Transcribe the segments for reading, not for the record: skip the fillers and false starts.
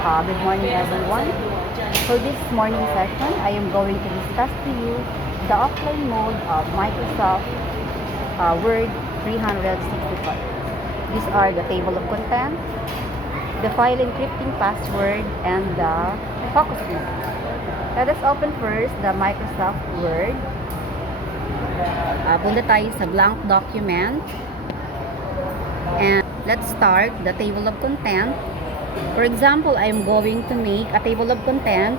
Good morning, everyone. For this morning session, I am going to discuss to you the offline mode of Microsoft Word 365. These are the table of content, the file encrypting password, and the focus mode. Let us open first the Microsoft Word. Punta tayo sa blank document. And let's start the table of content. For example, I'm going to make a table of content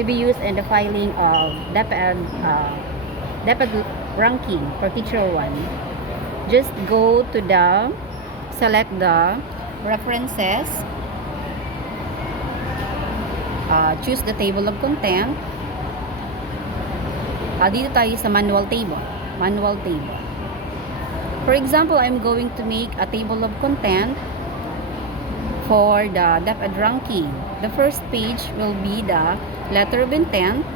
to be used in the filing of DepEd ranking for Teacher 1. Just go to select the references, choose the table of content. Dito tayo sa manual table. For example, I'm going to make a table of content for the DepEd ranking. The first page will be the letter of intent.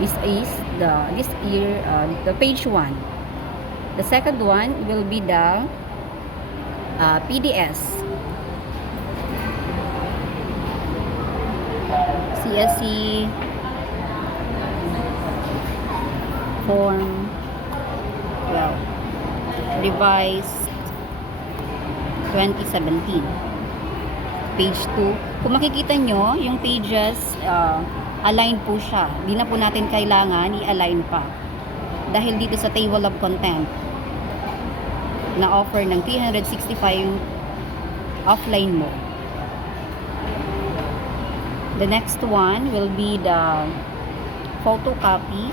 This is the page 1. The second one will be the PDS, CSE form 12, revised 2017, page 2. Kung makikita nyo, yung pages align po siya. Di na po natin kailangan i-align pa dahil dito sa table of content na offer ng 365 offline mode. The next one will be the photocopy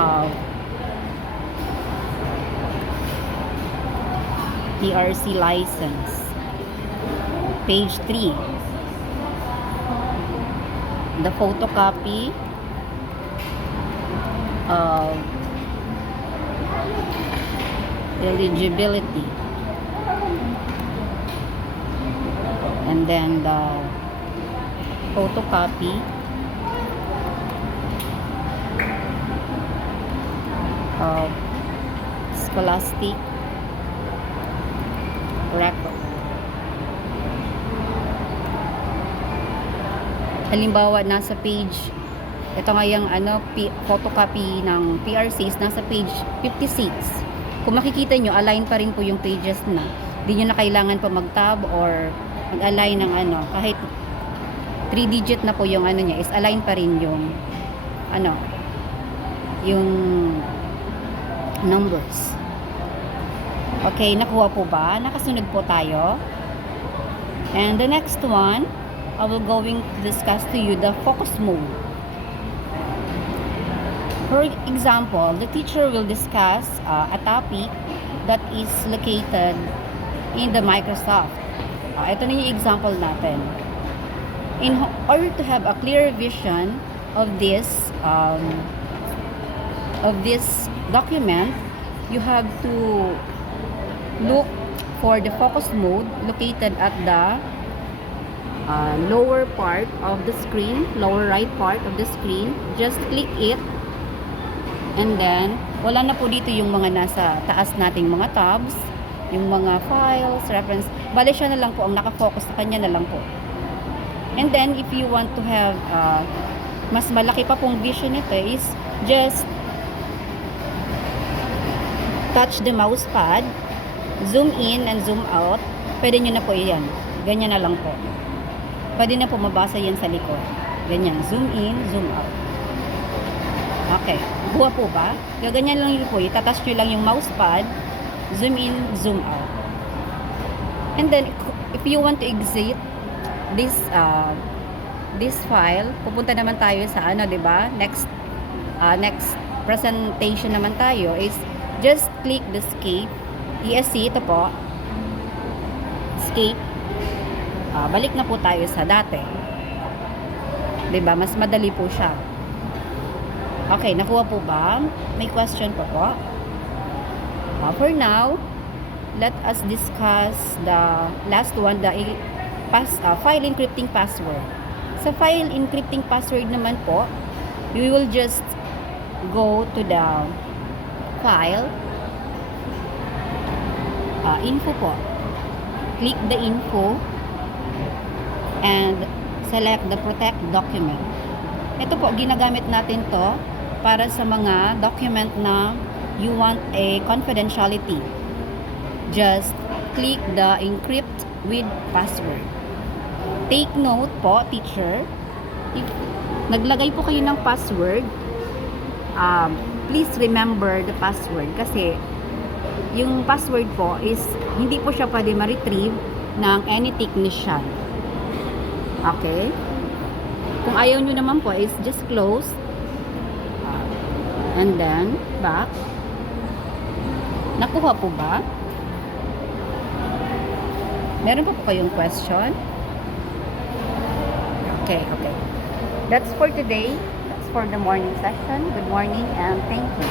of PRC license, page 3. The photocopy of eligibility, and then the photocopy of scholastic record. Halimbawa, nasa page, ito nga yung photocopy ng PRC is nasa page 56. Kung makikita nyo, align pa rin po yung pages na. Hindi nyo na kailangan pa mag-tab or mag-align ng kahit 3 digit na po yung niya, is align pa rin yung yung numbers. Okay, nakuha po ba? Nakasunod po tayo. And the next one, I will going to discuss to you the focus mode. For example, the teacher will discuss a topic that is located in the Microsoft. Ito na yung example natin. In order to have a clear vision of this document, you have to look for the focus mode located at the lower part of the screen, lower right part of the screen. Just click it, and then wala na po dito yung mga nasa taas nating mga tabs, yung mga files, reference. Bale siya na lang po ang nakafocus sa kanya na lang po. And then if you want to have mas malaki pa pong vision nito, is just touch the mouse pad, zoom in and zoom out. Pwede nyo na po yan. Ganyan na lang po. Pwede na po mabasa yan sa likod. Ganyan. Zoom in, zoom out. Okay. Buha po ba? Ganyan lang yun po. Itatouch nyo lang yung mouse pad, zoom in, zoom out. And then, if you want to exit this file, pupunta naman tayo sa diba? Next presentation naman tayo is just click the escape. ESC, ito po. Escape. Balik na po tayo sa dati. Diba? Mas madali po siya. Okay, nakuha po ba? May question pa po? For now, let us discuss the last one, the file encrypting password. Sa file encrypting password naman po, we will just go to the file, info po. Click the info and select the protect document. Ito po, ginagamit natin to para sa mga document na you want a confidentiality. Just click the encrypt with password. Take note po, teacher, if naglagay po kayo ng password, please remember the password kasi yung password po is hindi po siya pwede ma-retrieve ng any technician. Okay? Kung ayaw nyo naman po is just close and then back. Nakuha po ba? Meron pa po kayong question? Okay. That's for today. That's for the morning session. Good morning and thank you.